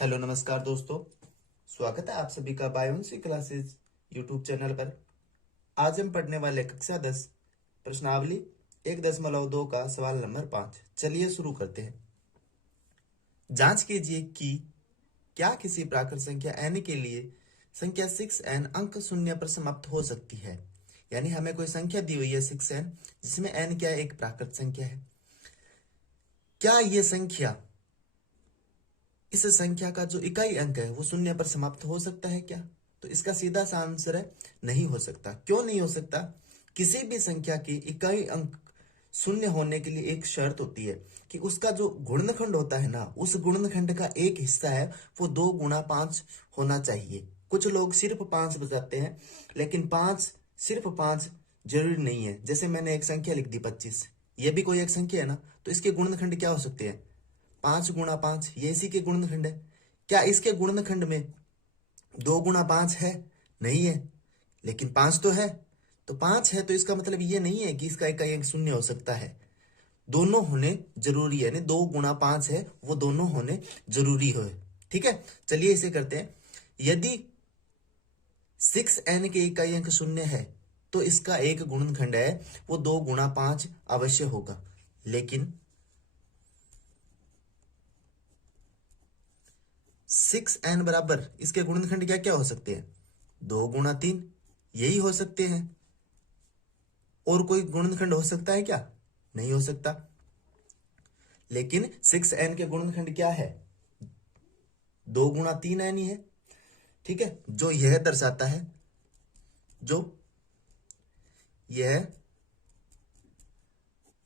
Hello नमस्कार दोस्तों। स्वागत है आप सभी का बायोन्सी क्लासेस यूट्यूब चैनल पर। आज हम पढ़ने वाले कक्षा 10 प्रश्नावली 1.2 का सवाल नंबर 5। चलिए शुरू करते हैं। जांच कीजिए कि क्या किसी प्राकृत संख्या n के लिए संख्या 6n अंक शून्य पर समाप्त हो सकती है। यानी हमें कोई संख्या दी हुई है 6n, जिसमें n क्या है, एक प्राकृत संख्या है। क्या ये संख्या, इस संख्या का जो इकाई अंक है वो शून्य पर समाप्त हो सकता है क्या? तो इसका सीधा सा आंसर है नहीं हो सकता। क्यों नहीं हो सकता? किसी भी संख्या की इकाई अंक शून्य होने के लिए एक शर्त होती है कि उसका जो गुणनखंड होता है ना, उस गुणनखंड का एक हिस्सा है वो 2 × 5 होना चाहिए। कुछ लोग सिर्फ 5 बताते हैं, लेकिन 5 सिर्फ 5 जरूरी नहीं है। जैसे मैंने एक संख्या लिख दी 25, ये भी कोई एक संख्या है ना, तो इसके गुणनखंड क्या हो सकते हैं? 5 × 5, ये इसी के गुणनखंड है। क्या इसके गुणनखंड में 2 × 5 है? नहीं है, लेकिन 5 तो है। तो 5 है तो इसका मतलब ये नहीं है कि इसका इकाई अंक शून्य हो सकता है। दोनों होने जरूरी है, यानी 2 × 5 है वो दोनों होने जरूरी हो। ठीक है, चलिए इसे करते हैं। यदि 6n के इकाई अंक शून्य है तो इसका एक गुणनखंड है वो 2 × 5 अवश्य होगा। लेकिन 6n बराबर इसके गुणनखंड क्या क्या हो सकते हैं? 2 × 3, यही हो सकते हैं। और कोई गुणनखंड हो सकता है क्या? नहीं हो सकता। लेकिन 6n के गुणनखंड क्या है? 2 × 3n ही है। ठीक है, जो यह दर्शाता है, जो यह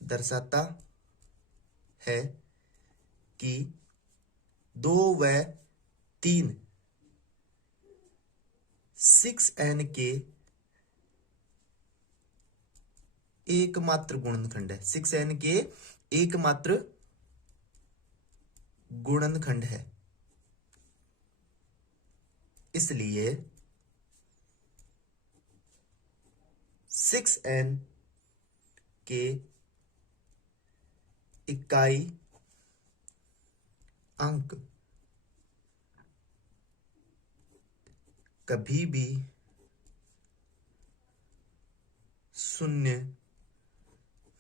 दर्शाता है कि 2 व 3 6n के एकमात्र गुणनखंड है। 6n के एकमात्र गुणनखंड है। इसलिए 6n के इकाई अंक कभी भी शून्य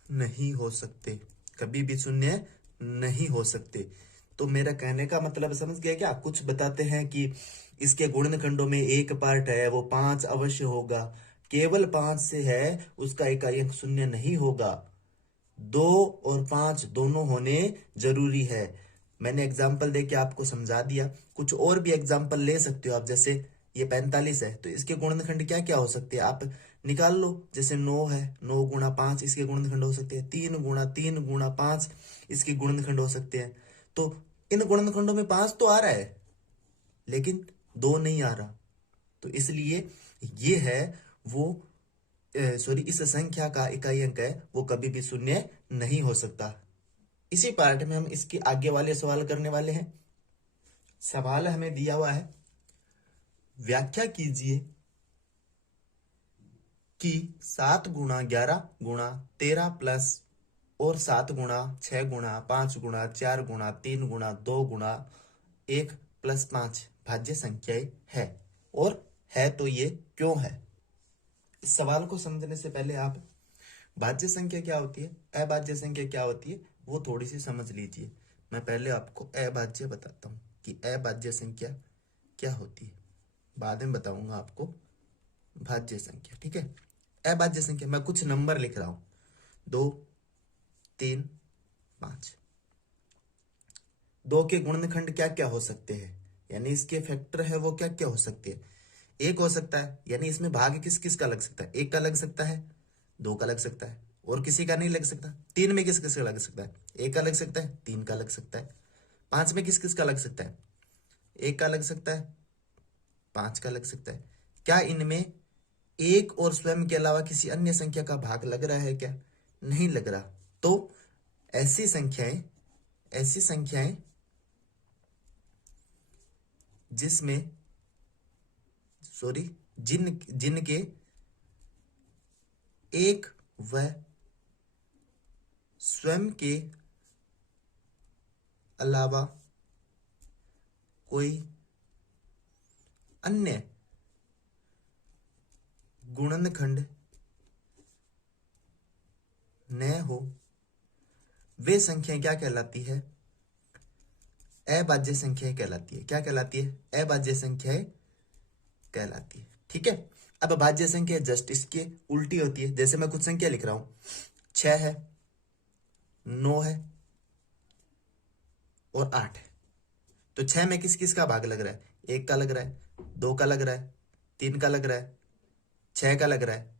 नहीं हो सकते, कभी भी शून्य नहीं हो सकते। तो मेरा कहने का मतलब समझ गया क्या? कुछ बताते हैं कि इसके गुणनखंडों में एक पार्ट है वो 5 अवश्य होगा, केवल 5 से है उसका इकाई अंक शून्य नहीं होगा। 2 और 5 दोनों होने जरूरी है। मैंने एग्जाम्पल देके आपको समझा दिया। कुछ और भी एग्जाम्पल ले सकते हो आप। जैसे ये 45 है तो इसके गुणनखंड क्या क्या हो सकते हैं आप निकाल लो। जैसे 9 है, 9 × 5 इसके गुणनखंड हो सकते हैं। 3 × 3 × 5 इसके गुणनखंड हो सकते हैं। तो इन गुणनखंडों में 5 तो आ रहा है, लेकिन 2 नहीं आ रहा। तो इसलिए ये है वो सॉरी, इस संख्या का इकाई अंक है वो कभी भी शून्य नहीं हो सकता। इसी पार्ट में हम इसके आगे वाले सवाल करने वाले हैं। सवाल हमें दिया हुआ है, व्याख्या कीजिए कि 7 × 11 × 13 प्लस और 7 × 6 × 5 × 4 × 3 × 2 × 1 भाज्य संख्याएं है। और है तो ये क्यों है? इस सवाल को समझने से पहले आप भाज्य संख्या क्या होती है, अभाज्य संख्या क्या होती है, वो थोड़ी सी समझ लीजिए। मैं पहले आपको अभाज्य बताता हूँ कि अभाज्य संख्या क्या होती है, बाद में बताऊंगा आपको भाज्य संख्या। ठीक है, अभाज्य संख्या मैं कुछ नंबर लिख रहा हूं, 2 3 5। 2 के गुणनखंड क्या क्या हो सकते हैं, यानी इसके फैक्टर है वो क्या क्या हो सकते हैं? एक हो सकता है, यानी इसमें भाग किस किस का लग सकता है? एक का लग सकता है, 2 का लग सकता है, और किसी का नहीं लग सकता। 3 में किस किस का लग सकता है? एक का लग सकता है, 3 का लग सकता है। 5 में किस किस का लग सकता है? एक का लग सकता है, 5 का लग सकता है। क्या इनमें एक और स्वयं के अलावा किसी अन्य संख्या का भाग लग रहा है क्या? नहीं लग रहा। तो ऐसी संख्याएं जिसमें सॉरी जिनके एक व स्वयं के अलावा कोई अन्य गुणनखंड न हो, वे संख्या क्या कहलाती है? अभाज्य संख्याएं कहलाती है। क्या कहलाती है? अभाज्य संख्याएं कहलाती है। ठीक है। अब अभाज्य संख्या जस्ट इसके उल्टी होती है। जैसे मैं कुछ संख्या लिख रहा हूं, 6 है, 9 है और 8 है। तो 6 में किस किस का भाग लग रहा है? 1 का लग रहा है, 2 का लग रहा है, 3 का लग रहा है, 6 का लग रहा है।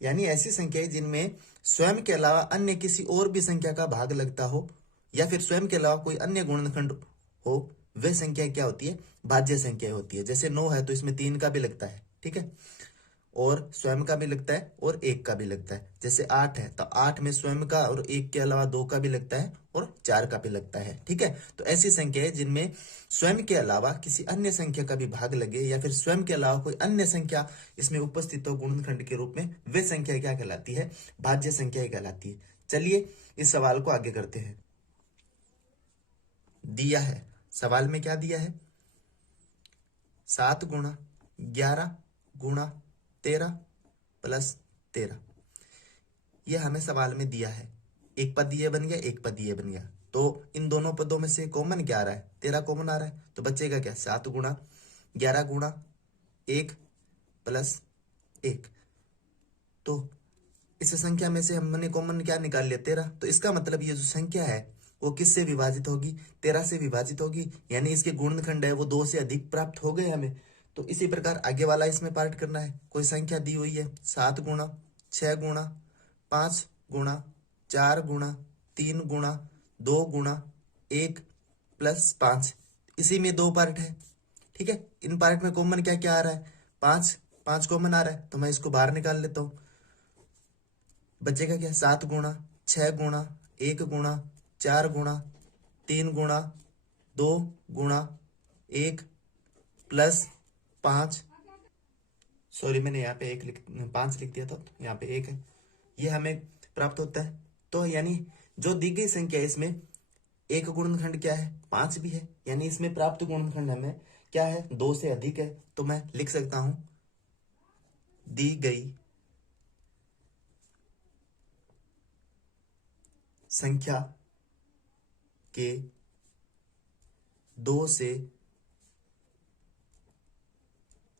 यानी ऐसी संख्याएं जिनमें स्वयं के अलावा अन्य किसी और भी संख्या का भाग लगता हो या फिर स्वयं के अलावा कोई अन्य गुणनखंड हो, वे संख्या क्या होती है? भाज्य संख्या होती है। जैसे 9 है तो इसमें 3 का भी लगता है, ठीक है, और स्वयं का भी लगता है और 1 का भी लगता है। जैसे 8 है तो 8 में स्वयं का और 1 के अलावा 2 का भी लगता है और 4 का भी लगता है। ठीक है। तो ऐसी संख्या है जिनमें स्वयं के अलावा किसी अन्य संख्या का भी भाग लगे या फिर स्वयं के अलावा कोई अन्य संख्या इसमें उपस्थित हो गुणनखंड के रूप में, वे संख्या क्या कहलाती है? भाज्य संख्या कहलाती है। चलिए इस सवाल को आगे करते हैं। दिया है, सवाल में क्या दिया है? 7 गुणा 11 गुणा 13 प्लस 13। यह हमें सवाल में दिया है। एक पद ये बन गया, एक पद ये बन गया। तो इन दोनों पदों में से कॉमन क्या आ रहा है? 13 कॉमन आ रहा है। तो बचेगा क्या? 7 गुणा 11 गुणा 1 प्लस 1। तो इस संख्या में से हमने कॉमन क्या निकाल लिया? 13। तो इसका मतलब ये जो संख्या है वो किससे विभाजित होगी? 13 से विभाजित होगी। यानी इसके गुणनखंड है वो 2 से अधिक प्राप्त हो गए हमें। तो इसी प्रकार आगे वाला इसमें पार्ट करना है। कोई संख्या दी हुई है 7 गुणा 6 गुणा 5 गुणा 4 गुणा 3 गुणा 2 गुणा 1 प्लस 5। इसी में 2 पार्ट है। ठीक है। इन पार्ट में कॉमन क्या क्या आ रहा है? 5 5 कॉमन आ रहा है तो मैं इसको बाहर निकाल लेता हूं। बचेगा क्या? 7 गुणा 6 गुणा 1 गुणा 4 गुणा 3 गुणा 2 गुणा 1 प्लस 5। सॉरी, मैंने यहाँ पे 5 लिख दिया था, तो यहाँ पे 1 है। ये हमें प्राप्त होता है। तो यानी जो दी गई संख्या इसमें एक गुणनखंड क्या है? 5 भी है। यानी इसमें प्राप्त गुणनखंड हमें क्या है? 2 से अधिक है। तो मैं लिख सकता हूं दी गई संख्या के 2 से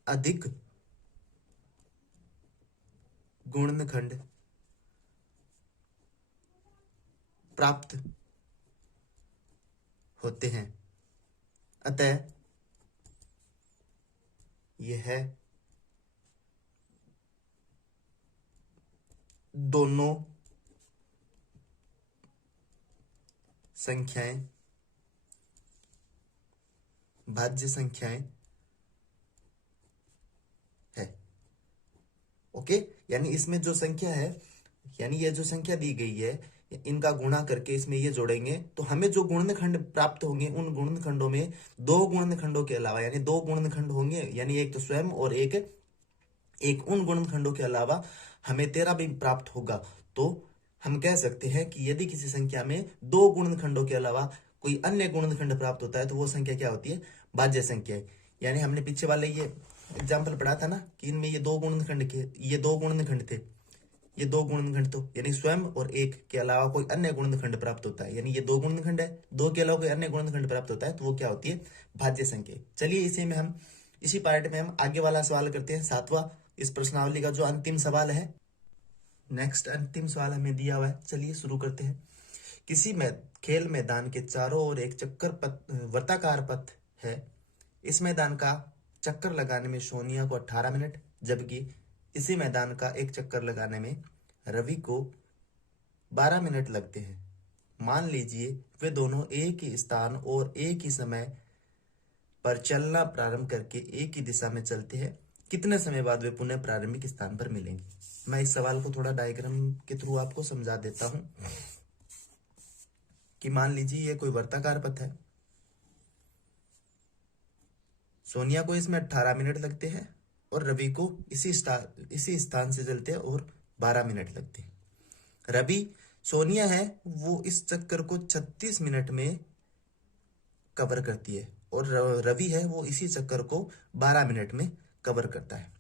अधिक गुणनखंड प्राप्त होते हैं। अतः यह दोनों संख्याएं भाज्य संख्याएं है। ओके। यानी इसमें जो संख्या है, यानी ये जो संख्या दी गई है, इनका गुणा करके इसमें ये जोड़ेंगे तो हमें जो गुणनखंड प्राप्त होंगे उन गुणनखंडों में 2 गुणनखंडों के अलावा, यानी 2 गुणनखंड होंगे, यानी एक तो स्वयं और एक उन गुणनखंडों के अलावा हमें 13 भी प्राप्त होगा। तो हम कह सकते हैं कि यदि किसी संख्या में 2 गुणनखंडों के अलावा कोई अन्य गुणनखंड प्राप्त होता है तो वो संख्या क्या होती है? भाज्य संख्या है। यानी हमने पीछे वाले ये एग्जाम्पल पढ़ा था ना कि इनमें ये 2 गुणनखंड थे, ये 2 गुणनखंड थे, ये 2 गुणनखंड, तो यानी स्वयं और एक के अलावा कोई अन्य गुणनखंड प्राप्त होता है, यानी ये 2 गुणनखंड है, 2 के अलावा कोई अन्य गुणनखंड प्राप्त होता है तो वो क्या होती है? भाज्य संख्या। चलिए इसी पार्ट में हम आगे वाला सवाल करते हैं, 7वां इस प्रश्नावली का जो अंतिम सवाल है। नेक्स्ट अंतिम सवाल हमें दिया हुआ है। चलिए शुरू करते हैं। किसी खेल मैदान के चारों ओर एक वर्ताकार पथ है। इस मैदान का चक्कर लगाने में सोनिया को 18 मिनट, जबकि इसी मैदान का एक चक्कर लगाने में रवि को 12 मिनट लगते हैं। मान लीजिए वे दोनों एक ही स्थान और एक ही समय पर चलना प्रारंभ करके एक ही दिशा में चलते हैं। कितने समय बाद वे पुनः प्रारंभिक स्थान पर मिलेंगे? मैं इस सवाल को थोड़ा डायग्राम के थ्रू आपको समझा देता हूं कि मान लीजिए ये कोई वर्ताकार पथ है। सोनिया को इसमें 18 मिनट लगते हैं और रवि को इसी स्थान से चलते हैं और 12 मिनट लगते हैं। रवि, सोनिया है वो इस चक्कर को 36 मिनट में कवर करती है और रवि है वो इसी चक्कर को 12 मिनट में कवर करता है।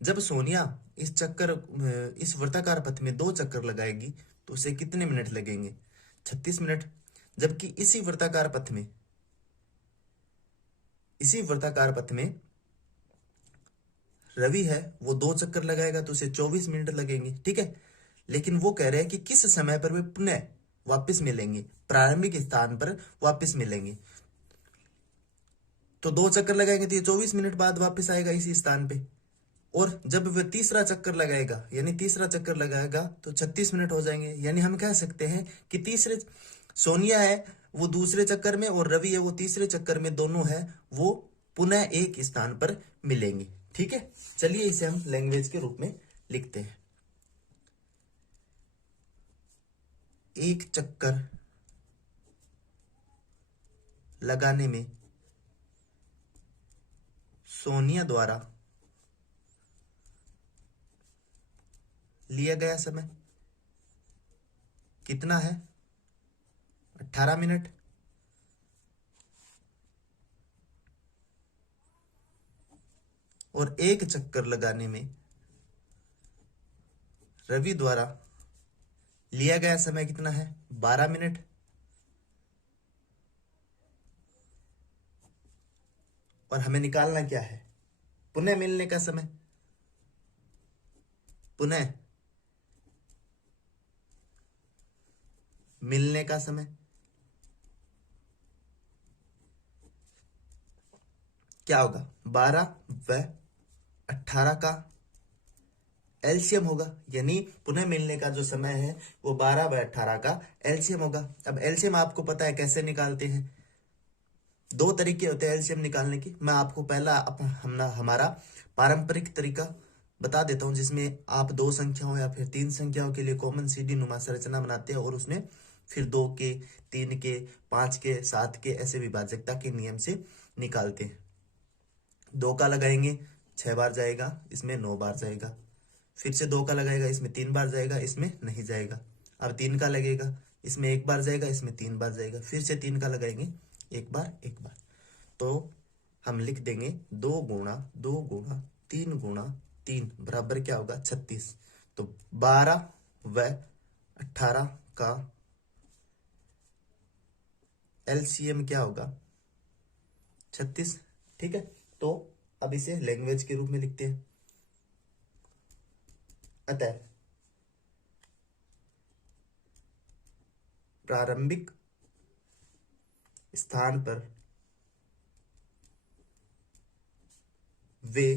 जब सोनिया इस वृत्ताकार पथ में 2 चक्कर लगाएगी तो उसे कितने मिनट लगेंगे? 36 मिनट। जबकि इसी वृत्ताकार पथ में रवि है वो 2 चक्कर लगाएगा तो उसे 24 मिनट लगेंगे, ठीक है। लेकिन वो कह रहे हैं कि किस समय पर वे पुनः वापस मिलेंगे, प्रारंभिक स्थान पर वापस मिलेंगे। तो 2 चक्कर लगाएंगे तो ये 24 मिनट बाद वापस आएगा इसी स्थान पे। और जब वह तीसरा चक्कर लगाएगा तो 36 मिनट हो जाएंगे। यानी हम कह सकते हैं कि सोनिया है वो दूसरे चक्कर में और रवि है वो तीसरे चक्कर में, दोनों है वो पुनः एक स्थान पर मिलेंगे, ठीक है। चलिए इसे हम लैंग्वेज के रूप में लिखते हैं। एक चक्कर लगाने में सोनिया द्वारा लिया गया समय कितना है? 18 मिनट। और एक चक्कर लगाने में रवि द्वारा लिया गया समय कितना है? 12 मिनट। और हमें निकालना क्या है? पुनः मिलने का समय। पुनः मिलने का समय क्या होगा? 12 व 18 का एलसीएम होगा। यानी पुनः मिलने का जो समय है वो 12 व 18 का एलसीएम होगा। अब एलसीएम आपको पता है कैसे निकालते हैं? 2 तरीके होते हैं एलसीएम निकालने की। मैं आपको पहला हमारा पारंपरिक तरीका बता देता हूं, जिसमें आप 2 संख्याओं या फिर 3 संख्याओं के लिए कॉमन सीडी नुमा संरचना बनाते हैं और उसमें फिर 2 के, 3 के, 5 के, 7 के ऐसे विभाजकता के नियम से निकालते हैं। 2 का लगाएंगे 6 बार जाएगा, इसमें 9 बार जाएगा। फिर से 2 का लगाएगा, इसमें 3 बार जाएगा, इसमें नहीं जाएगा। अब 3 का लगेगा, इसमें 1 बार जाएगा, इसमें 3 बार जाएगा। फिर से 3 का लगाएंगे, 1 बार 1 बार। तो हम लिख देंगे 2 गुणा 2 गुणा 3 गुणा 3 बराबर क्या होगा? 36। तो 12 व 18 का एलसीएम क्या होगा? 36, ठीक है। तो अब इसे लैंग्वेज के रूप में लिखते हैं। अतः प्रारंभिक स्थान पर वे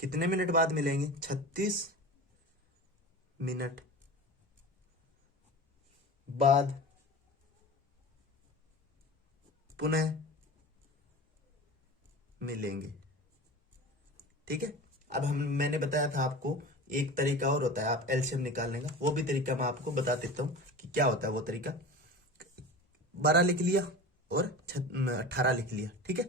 कितने मिनट बाद मिलेंगे? 36 मिनट बाद पुनः मिलेंगे, ठीक है। अब मैंने बताया था आपको एक तरीका और होता है आप एलसीएम निकालने का, वो भी तरीका मैं आपको बता देता हूं कि क्या होता है वो तरीका। 12 लिख लिया और 18 लिख लिया, ठीक है।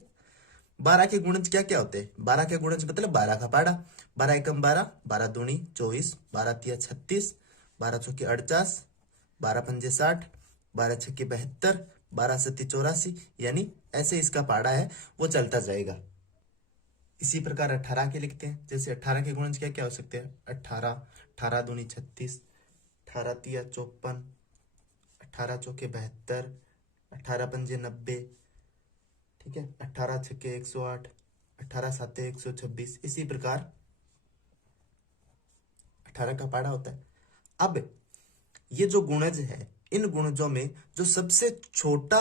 12 के गुणज क्या क्या होते हैं? 12 के गुणज मतलब 12 का पाड़ा। 12 एकम 12, 12 दूनी 24, 12 तिया 36, 12 चौके 48, 12 पंजे 60, 12 छक्के 72, 12 सत्ती 84। यानी ऐसे इसका पाड़ा है वो चलता जाएगा। इसी प्रकार 18 के लिखते हैं। जैसे 18 के गुणज क्या क्या हो सकते हैं? 18, 18 दूनी 36, 18 तिया 54, 18 चौके 72, 18 पंजे 90, ठीक है। 18 छक्के 108, 18 साते 126। इसी प्रकार 18 का पाड़ा होता है। अब ये जो गुणज है, इन गुणजों में जो सबसे छोटा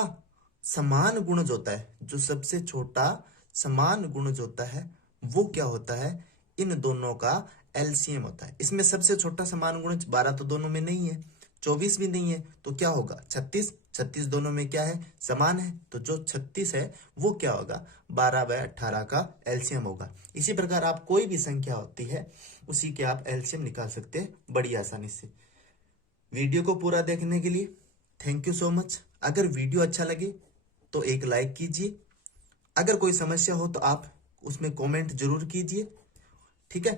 समान गुणज होता है, जो सबसे छोटा समान गुणज होता है वो क्या होता है? इन दोनों का एलसीएम होता है। इसमें सबसे छोटा समान गुणज 12 तो दोनों में नहीं है, 24 भी नहीं है, तो क्या होगा? 36। 36 दोनों में क्या है? समान है। तो जो 36 है वो क्या होगा? 12 व 18 का एलसीएम होगा। इसी प्रकार आप कोई भी संख्या होती है उसी के आप एलसीएम निकाल सकते हैं बड़ी आसानी से। वीडियो को पूरा देखने के लिए थैंक यू सो मच। अगर वीडियो अच्छा लगे तो एक लाइक कीजिए। अगर कोई समस्या हो तो आप उसमें कमेंट जरूर कीजिए, ठीक है।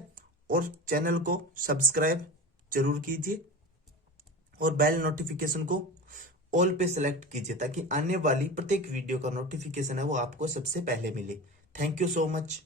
और चैनल को सब्सक्राइब जरूर कीजिए और बेल नोटिफिकेशन को ऑल पे सेलेक्ट कीजिए ताकि आने वाली प्रत्येक वीडियो का नोटिफिकेशन है वो आपको सबसे पहले मिले। Thank you so much.